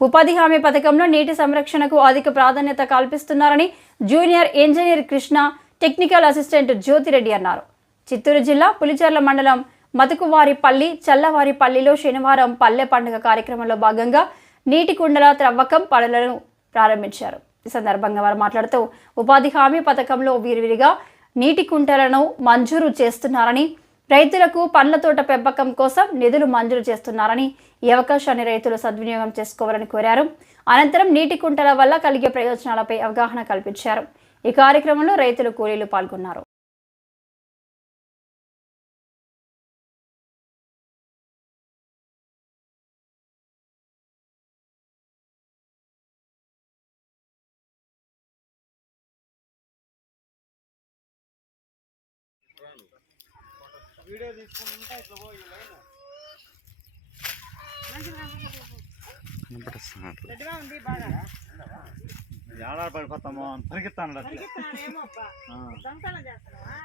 ఉపాధి హామీ పథకంలో నీటి సంరక్షణకు అధిక ప్రాధాన్యత కల్పిస్తున్నారని junior engineer Krishna technical assistant Jyothireddy అన్నారు. చిత్తూరు జిల్లా పులిచెర్ల మండలం మతుకువారిపల్లి చల్లవారిపల్లిలో శనివారం పల్లె పండుగ కార్యక్రమంలో భాగంగా నీటి కుండల త్రవ్వకం పనులను ప్రారంభించారు. ఈ సందర్భంగా వారు మాట్లాడుతూ ఉపాధి హామీ పథకంలో విరివిరిగా నీటి కుంటలను మంజూరు చేస్తున్నారని రైతులకు పండ్ల తోట పెంపకం కోసం నిధులు మంజూరు చేస్తున్నారని ఈ అవకాశాన్ని రైతులు సద్వినియోగం చేసుకోవాలని కోరారు. అనంతరం నీటి కుంటల వల్ల కలిగే ప్రయోజనాలపై అవగాహన కల్పించారు. ఈ కార్యక్రమంలో రైతులు కూలీలు పాల్గొన్నారు. ఏడాది పడిపోతాము పరిగెత్తాను ఏమో అబ్బా. దొంగతనం చేస్తున్నావా?